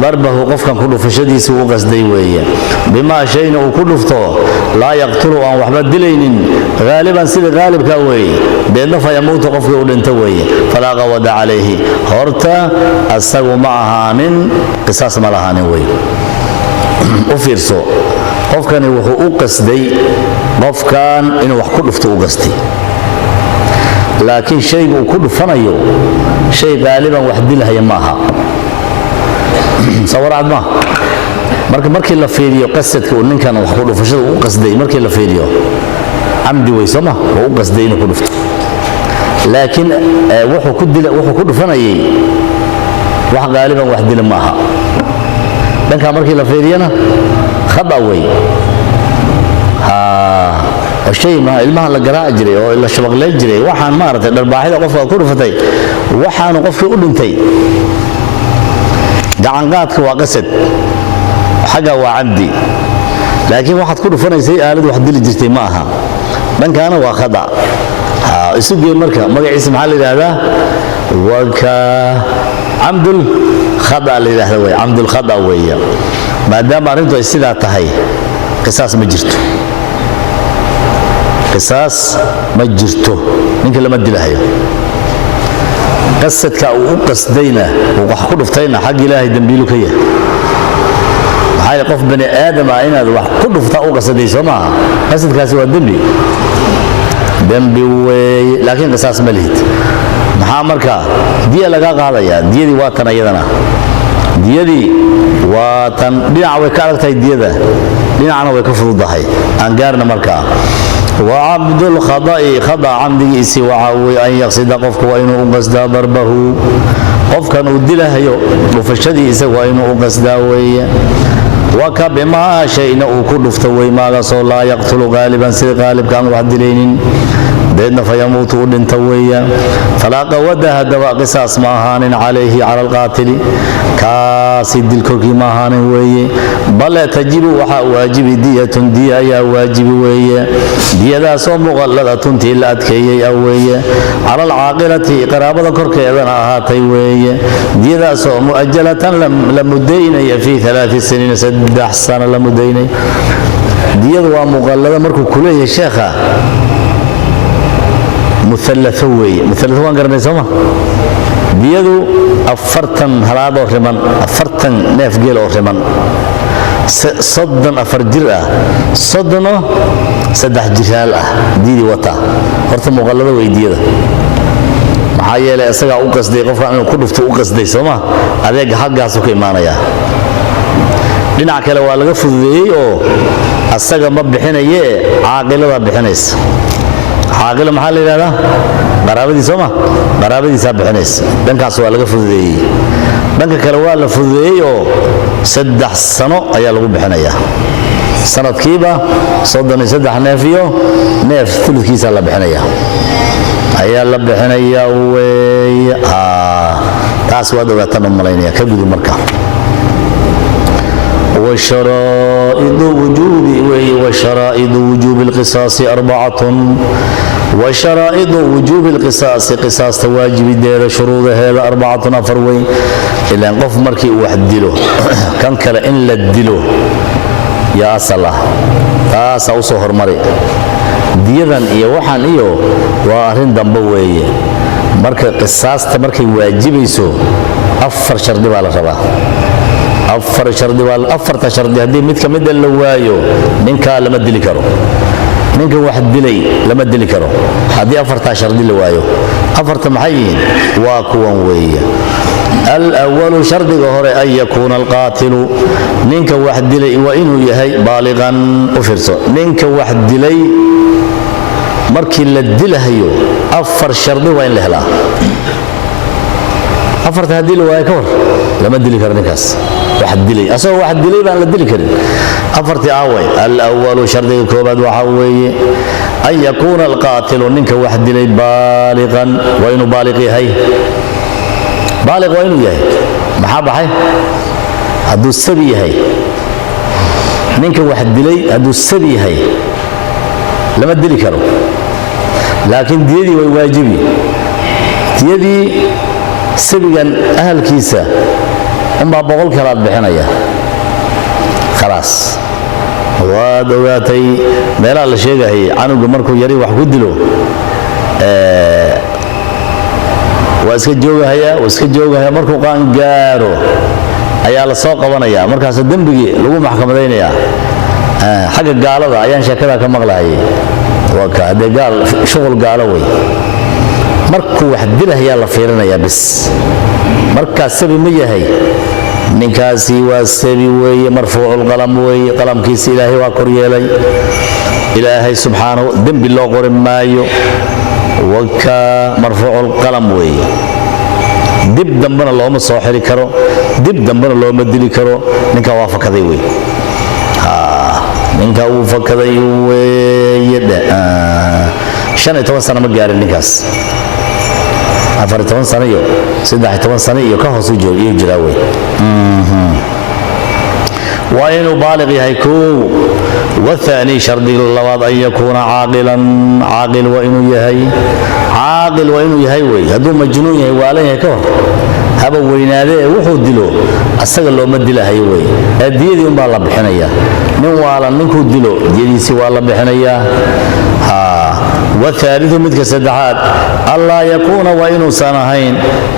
ضربه قفكا كله فشديس وقصدي ويه بما شيء كله فطو لا يقتل أن وحبت دلين غالبا سيد غالب كوي بأنه فيموت قفك ولنتوي فلا غود عليه هرتا أستغو معها من قصاص ملهان وي أفرسو قفكا وحو أقصدي قفكا إنه وحكله فطو أقصدي لكن شيء كله فنيو شيء غالبا وحدي لها يماها صور عاد ما markii la fiiriyo qasadka uu ninkan wax ku dhufashada uu qasday markii la fiiriyo amdi way sama oo uu qasday inuu ku dhufto laakiin wuxuu ku dhufanayay wax غالبا wax dil maaha dhanka markii la fiiriyana khada way الشيء ما ilmaha la garaac jiray oo la shabaqlay jiray waxaan ma aragtay darbaaxida qofka ku dhufatay waxaan qofkii u dhintay gacanqaadka waa qasad xaga waa abdi laakiin waxaad ku dhufanaysay aalad wax dili jirtay ma aha dhankaana waa khada isu geey marka magaciisa maxaa la yiraahdaa waka amdul khada la yiraahdaa way amdul khada way maadaama arintu ay sidaa tahay qisaas ma jirto قصاص ما جرته منك لما دلهايو قصتك او قصدينا وخ كدفتينا حق الهي دنبيلو كيه maxay qof bani aadam ah inaad wax ku dhufta oo qasadayso ma qasadkaasi waa dambi way laakiin qisaas ma lihid maxaa marka diya laga qaadaya diyadii waa tan ayadana diyadii waa tan dhinac way ka aragtay diyada dhinacna way ka fududahay aan gaarna marka وعبد الخضاء خضع عمده وعوي أن يقصد قفك وإنه قصد ضربه قفك نودله وفشدي وإنه قصد وكبما شيء كل فتوي ما لا يقتل غالبا سيد غالب كان واحد لين ديدنا فيموت ودنت ويا فلا قوده دواء قصاص ماهان عليه على القاتل كاسد الكركي ماهان ويا بل تجب وحا واجب دية دية يا واجب ويا دية ذا صوم مغلظة تلا أتكي ويا على العاقلة قرابة كركي إذن هاتي ويا دية ذا صوم مؤجلة لمدين في 3 سنين 6 سنة لمدين دية ومغلظة مركو كلية شيخة مثلثوي مثلثوان قرني سما ديدو أفرتن هلادو رمان أفرتن نيف جيلو رمان صدن أفرجرة صدنو سدح جشال ديدي وطا هرت مغلظة ويديده maxaa yeelay asaga u qasday qofka inuu ku dhufto u qasday soma adeeg xaqaas ku iimaanaya dhinaca kale waa laga fududeeyay oo asaga ma bixinaye caaqilada bixinaysa caaqila maxaa la yiraahdaa qaraabadii soma qaraabadiisa bixinaysa dhankaas waa laga fududeeyay dhanka kale waa la fududeeyay oo 3 sano ayaa lagu bixinayaa sanadkiiba 33 neef iyo neef thulkiisa la bixinayaa ayaa la bixinayaa way taas waa dawlatan malaynaya ka gudi marka وشرائط وجوب القصاص 4 وشرائط وجوب القصاص قصاص واجب دير شروطها 4 أفروي إلا قف مركي واحد ديله كان كلا إن لديله يا صلاة تاس أو صهر مري ديران إيه وحن إيه وأهرين دمبوية مركي قصاص تمركي واجب يسو أفر شرط على ربا أفر شرط وال أفر تشرط هذه متك مد اللوايو منك لما دلي كرو منك واحد دلي لما دلي كرو هذه أفر تشرط اللوايو أفر تمحيين واكوان ويا الأول شرط ظهر أن يكون القاتل منك واحد دلي وإنه يهي بالغا أفرسه منك واحد دلي مركي للدلهيو أفر شرط وإن لهلا أفر تهدي اللوايو كور لما دلي كرنكاس واحد دلي أصلا واحد دلي بان لدلي كرن أفرت آوي الأول شرط كوباد وحوي أن يكون القاتل منك واحد دلي بالغا وإنه بالغ هي بالغ وإنه يهي محابة هي هدو السبي هي منك واحد دلي هدو السبي هي لما دلي كرو لكن ديدي ويواجبي ديدي سبيا أهل كيسة أما بقول كلام بحنايا خلاص ودواتي ميلا الشيء هي عنو جمركو يري وحقد له واسكت جوجها هي مركو قان جارو أيا السوق ونايا مركز الدنبي لو محكمة دينيا حق الجالة أيان شكلها كمغلاي وكذا قال شغل قالوي مركو واحد له هي الله فيرنا يا بس مركز سبي مية هي نكاسي والسبي وي مرفوع القلم وي قلم كيس إلهي وكري لي إلهي سبحانه دم بالله قرم مايو وكا مرفوع القلم وي دب دمبنا اللهم صاحري كرو دب دمبنا اللهم مدلي كرو نكا وافق ذي وي نكا وافق ذي وي يد شان يتوسط أنا مجال النكاس 14 سنة 16 سنة كهو سجل يجراوي وإن بالغ هيكو والثاني شرط اللواط أن يكون عاقلا عاقل وإنه يهي عاقل وإنه يهيوي هدو مجنون يهي عليه كهو هبا ويناده وحود دلو أستغل لو مد له هيوي الديدي يوم بالله بحنيا نوالا منكو دلو ديدي سوى الله بحنيا والثالث مدك سدحات الله يكون وإنه سنهين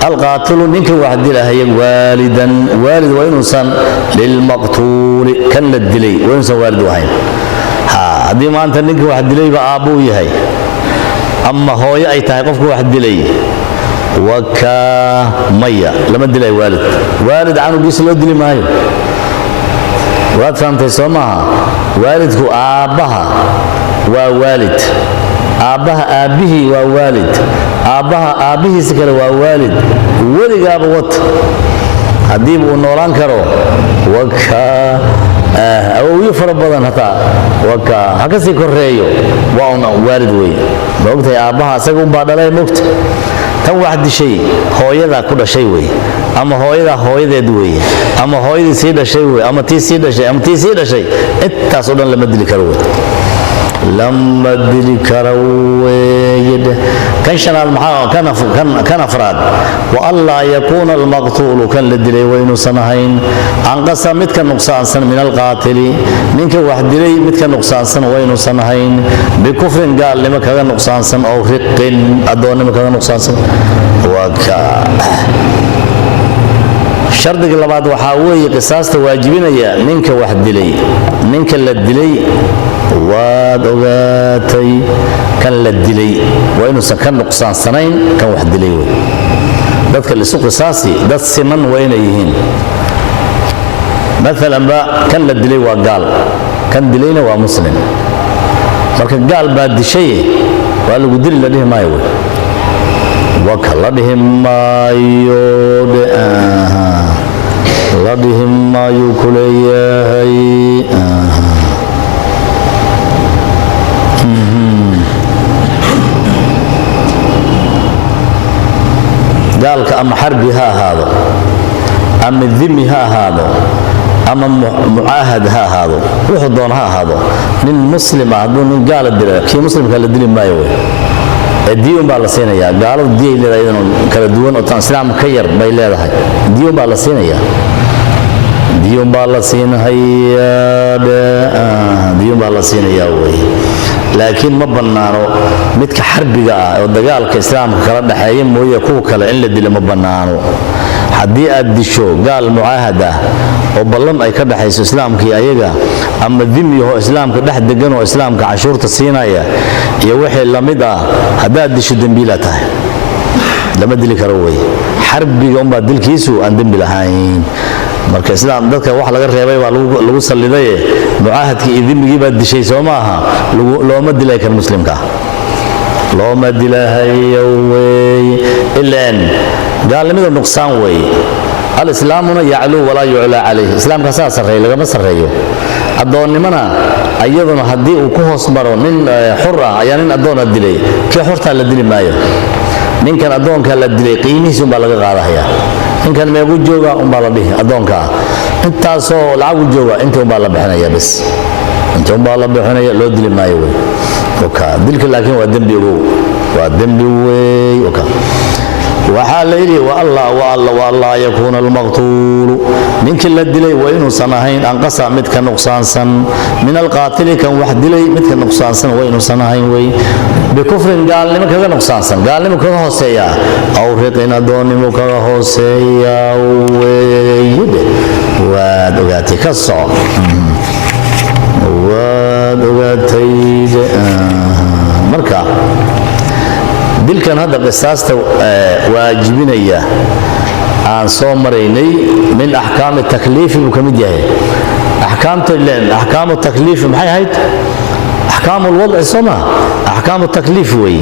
القاتل منك واحد له والدا والد وإنه سن للمقتول كان للدلي وإنه سن والد وهين هذه ما أنت منك واحد دلي بأبوه هي أما هو أي تايقفك واحد دلي وكا مية لما دلي والد عنه بيصل الدلي ما هي وفهمت سماها والدك آبها ووالد آبها آبه ووالد آبها آبه سكر ووالد ولي قاب وط هديب ونوران كرو وكا أو يفرق بدن هتا وكا هكذا كريو وأنا والد وي وقت يا أباها سقوم بعد لا يموت تو واحد شيء هو يدا كل شيء وي أما هو يدا دوي أما هو يدا سيدا شيء وي أما تي سيدا شيء أما تي سيدا شيء إنت صدق لما تدري كروي لما تدري كروي كان شنا المحا كان أفراد والله يكون المقتول كان للدلي وين سنهين عن قسم متك نقصان سن من القاتل منك واحد دلي متك نقصان سن وين سنهين بكفر قال لما كان نقصان سن أو رق أدون لما كان نقصان سن وكا شرط اللي بعد وحاوي قصاص واجبين يا منك واحد دلي منك للدلي واد أوغاتي كان للدلي وإنه كان نقصان سنين كان واحد دلي ذاتك اللي سوق قصاصي ذات سمن وين يهين مثلا بقى كان للدلي وقال كان دلينا ومسلم لكن قال بعد شيء وقال له دلي لديه ما يوي وكلدهم ما يود لدهم ما يكل يهي قال أما حربها هذا أما ذمها هذا أما معاهدها هذا وحضنها هذا من مسلم عدون قال الدليل كي مسلم قال الدليل ما يوي الديون بالسينة يا قالوا الدين اللي أيضا كالدون وتنسلام كير بيلا هاي الديون بالسينة يا ديون بالسينة هي ديون بالسينة يا وي لكن ما بنانو متك حربيغا oo dagaalka islaamka kala dhaxeeyay mooyee kuwa kale in la dilo ma banaano hadii aad disho gaal muaahada oo ballan ay ka dhaxayso islaamka iyo ayaga ama dhimiyo islaamka dhex degan oo islaamka cashuurta siinaya iyo wixii lamid ah hadaa disho dambiila tahay lama dili karo way xarbiga umba dilkiisu aan dambi lahayn marka islaam dadka wax laga reebay waa lagu saliday muaahadkii idimigii baad dishay Soomaha looma dilay kan muslimka looma dilahay way ilaan gaalnimada nuqsaan way al-islaamuna ya'lu wala yu'la alayhi islaamka saasay laga sareeyo adoonnimana ayaduna hadii uu ku hoos maro nin xurra ayaa nin adoon dilay ki xurta la dili maayo ninkan adoonka la dilay qiimihiisu baa laga qaadayaa ninkan meegu jooga baa la dhihi adoonka intaasoo lacag jooga inta baa la bixinaya bas inta baa la bixinaya loo dili maayo way oka dilka laakiin waa dambi way oka waxa la yiri والله يكون المقتول منك لا دلي وإنه سنهين أنقص متك نقصانسا من القاتل كان واحد دلي متك نقصانسا وإنه سنهين وي بكفر قال لما كذا نقصانسا قال لما كذا هوسيا أو رقنا دون مكذا هوسيا ويد ودغاتي كالصعب ودغاتي مركا dilkan hadda qisaasta waajibinaya aan soo maraynay min ahkaam at-taklif uu kamid yahay ahkaam at-taklif maxay ahayd ahkaam al-wad' sama ahkaam at-taklif way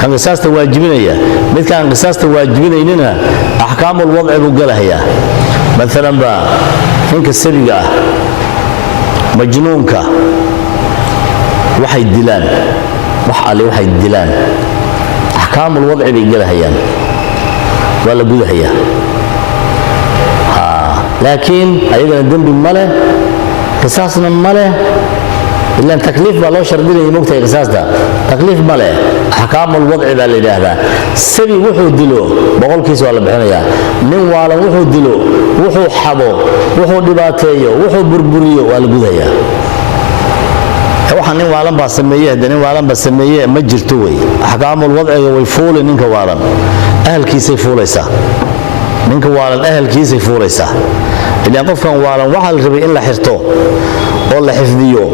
kan qisaasta waajibinaya midkaan qisaasta waajibinaynina ahkaam al-wad' uu galahaya مثلا ba ninka sabiga majnuunka waxay dilaan waxay dilaan ahkaamul wadci bay galahayaan wala gudahaya laakiin ayagana dambi male qisaasna male illa taklif baa loo shardinayay mugtay qisaasta taklif male ahkaamul wadci baa la yiraahdaa sabi wuxuu dilo boqolkiis waa la bixinayaa nin waala wuxuu dilo wuxuu xabo wuxuu dhibaateeyo wuxuu burburiyo waa la gudayaa waxaan nin waalan baa sameeyay nin waalan baa sameeyay ma jirto way ahkaamul wadciga way fuulay ninka waalan ahalkiisay fuulaysa ninka waalan ahalkiisay fuulaysa ilaa qofkan waalan waxa la rabay in la xirto oo la xifdiyo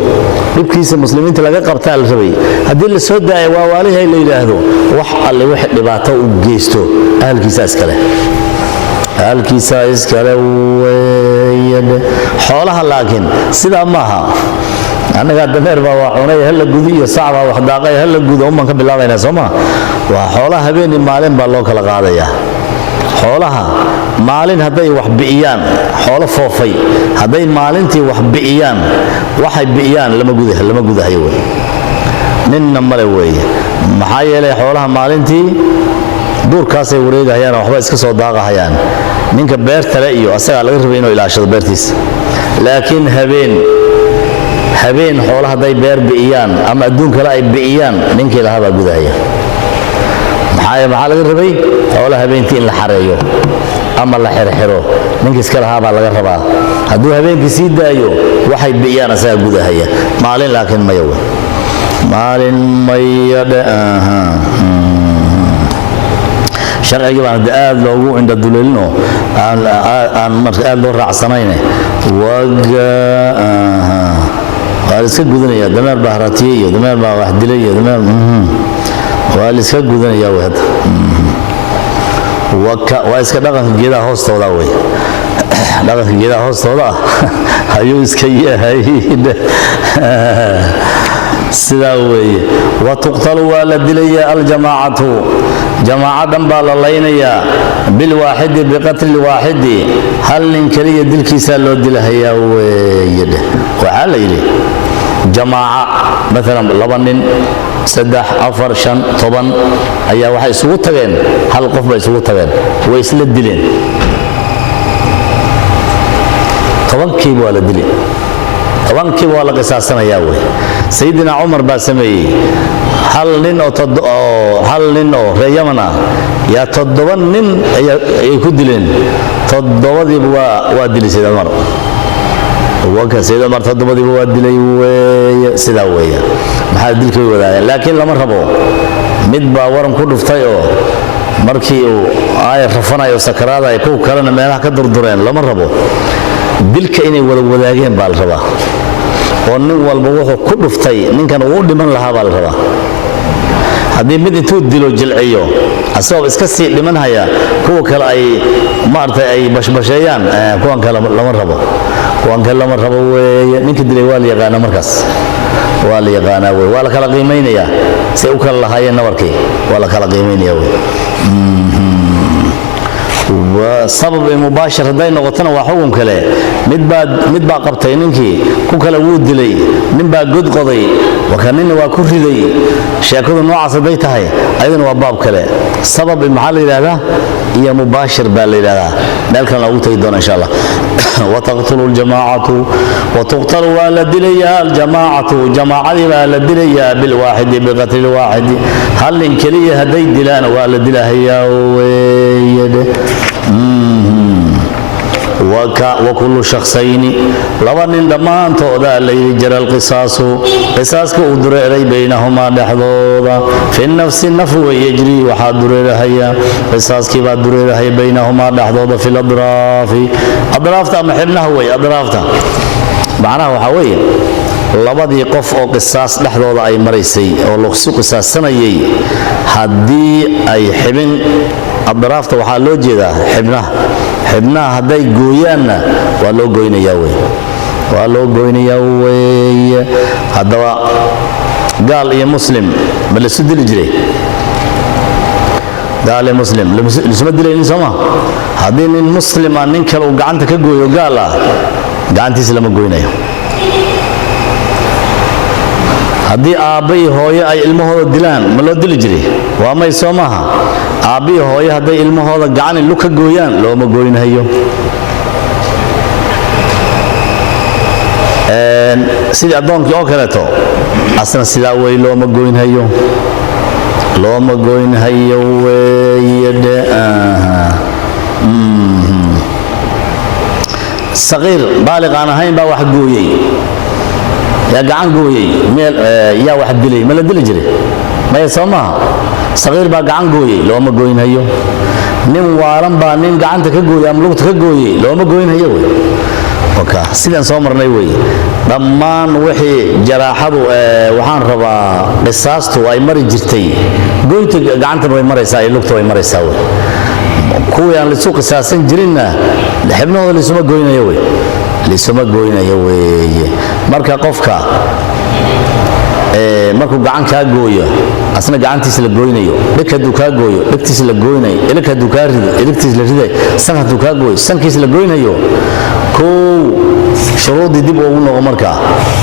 dibkiisa muslimiinta laga qabtaa la rabay hadii la soo daayo waa waalihay la yiraahdo wax alle wax dhibaato u geysto ahalkiisa iskale weeyad xoolaha laakiin sida maaha anaga dameer baa waa cunay hal gudiyo saacba wax daaqay hal gudo uma ka bilaabayna Soomaa waa xoolaha habeen maalin baa loo kala qaadaya xoolaha maalin haday wax bi'iyaan xoolo foofay haday maalintii wax bi'iyaan waxay bi'iyaan lama gudahayo way ninna male way maxaa yeelay xoolaha maalintii duurkaasay wareegayaan waxba iska soo daaqahayaan ninka beerta le iyo asaga laga rabay inuu ilaashado beertiisa laakiin habeen xoolaha haday beer bi'iyaan ama adduun kale ay bi'iyaan ninkii lahaa baa gudahaya maxaa laga rabay xoolaha habeentii in la xareeyo ama la xirxiro ninkii iska lahaa baa laga rabaa hadduu habeenkii sii daayo waxay bi'iyaan asaga gudahaya maalin laakiin maya wey maalin maya sharciga baan aad loogu indha duleelino aan marka aad loo raacsanayne waga waa iska gudanaya dameer baa haratiye iyo dameer baa wax dilay iyo dameer waa iska gudanaya wada waa iska dhaqanka geedaha hoostooda way dhaqanka geedaha hoostooda ayuu iska yahay sidaa weeye watuqtalu waa la dilayaa aljamaacatu jamaaca dhan baa la laynayaa bilwaaxidi biqatli waaxidi hal nin keliya dilkiisaa loo dilahayaa weeye waxaa la yidhi jamaaca maalan 2 nin 3 4 5 10 ayaa waxay isugu tageen hal qof bay isugu tageen way isla dileen 10 waa la dilay 10 waa la qisaasanayaa wey sayidina Umar baa sameeyay hal nin oo reer Yaman ah yaa 7 nin ay ku dileen 7diiba waa dilay sayidina Umar وكان سيد عمر تضبط بوادلي وسدا ويا maxaa dilka wadaayay laakiin lama rabo mid baa waran ku dhuftay oo markii uu ay rafanayo sakaraada ay ku kalena meelaha ka durdureen lama rabo dilka inay wada wadaageen baa la rabaa oo nin walba wuxuu ku dhuftay ninkan uu dhiman lahaa baa la rabaa haddii mid intuu dilo jilciyo asagoo iska sii dhiman haya kuwa kale ay maartay ay bashbasheeyaan kuwan kale lama rabo lama rabo weeye ninka dilay waa la yaqaan markaas waa la yaqaan waa la kala qiimeynaya si uu kala lahaayeen nabarkii waa la kala qiimeynaya وسبب مباشر هذا نقطنا وحكم كله مد با قبتي نينكي كو كلا وو دلي نين با قد قضي وكان waa ku riday sheekadu noocaas bay tahay aydan waa baab kale sabab maxal ilaaha iyo mubashir baa la ilaaha meel kale lagu tagi doona insha Allah وتقتل الجماعه وتقتل والدليا الجماعه جماعه والدليا بالواحد بقتل الواحد هل ان كليه هدي دلان والدلها ويد وكل شخصين لبن دمان تودا لي جرى القصاص قصاصك ودري بينهما دحضوضا في النفس النفو يجري وحاضر هيا قصاصك بادر هي بينهما دحضوضا في الاضراف محبنا هو اضرافته معناه وحوي labadii qof oo qisaas dhaxdooda ay mareysay oo loo qisaasanayay hadii ay xibin adraafta waxa loo jeedaa xibnaha haday gooyaanna waa loo gooynayaa way hadaba gaal iyo muslim ma la soo dili jiray gaal iyo muslim lisma dilaynin sama hadii nin muslim aan nin kale uu gacanta ka gooyo gaal ah gacantiisa lama gooynayo haddii aabay hooyo ay ilmahooda dilaan ma loo dili jiray waa may soomaha aabay hooyo haday ilmahooda gacan lu ka gooyaan looma gooynayo sidii adoonkii oo kaleeto asna sidaa way looma gooynayo weeyde saqiir baaliq aan ahayn baa wax gooyay يا جعان قوي يا واحد دلي ما لا دلي جري ما يسمعها صغير بقى جعان قوي لو ما قوين هيو نم وارم بقى نم جعان تكجوي أملوك تكجوي لو ما قوين هيو وكا سيدنا صامر نيوي ضمان وحي جراحه وحان ربا قصاصته أي مري جرتي قوي جعان تبغى مري ساي لوك تبغى مري ساوي كوي عن السوق أساسا جرينا لحبنا هذا اللي سما قوين هيوي lisuma gooynayo weeye marka qofka markuu gacan ka gooyo asna gacantiisa la gooynayo dhig haduu ka gooyo dhigtiisa la gooynayo ilka haduu ka rido ilkiisa la riday san haduu ka gooyo sankiisa la gooynayo ko shuruudi dib ugu noqo marka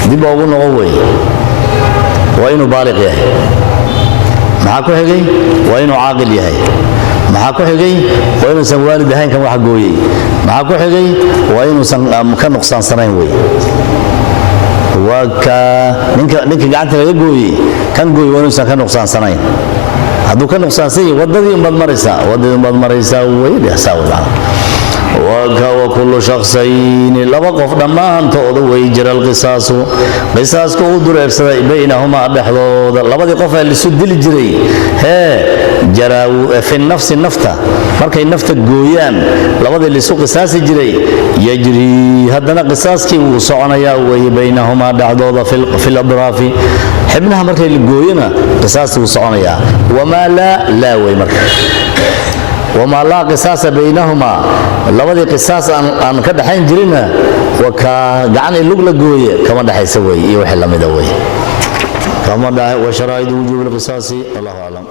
dib ugu noqo way waa inuu baaliq yahay maxaa ku xigay waa inuu caaqil yahay maxaa ku xigay waa inuu san waalid ahayn kan wax gooyay maxaa ku xigay waa inuu san ka nuqsaansanayn way waka ninka gacanta laga gooyay kan gooyay waa inuu san ka nuqsaansanayn hadduu ka nuqsaansan yahay wadadii umad maraysaa way dhexsaawada وكل شخصين لبقف دمان تود ويجر القصاص قصاص كو دريرسد بينهما دخلود لبدي قف اللي سدل جري ها جراو في النفس النفطه markay nafta gooyaan labada li soo qisaas jiray yajri hadana qisaaskii uu soconaya way baynahuma dhacdooda fil adrafi xibnaha markay la gooyana qisaas uu soconaya wama la way marka وما لا قصاص بينهما لبدي قصاص ان كدحين جرينا وكا غعن لوق لا غويه كما دحيس وي iyo wixii lamida way كما وشرائط وجوب القصاص الله اعلم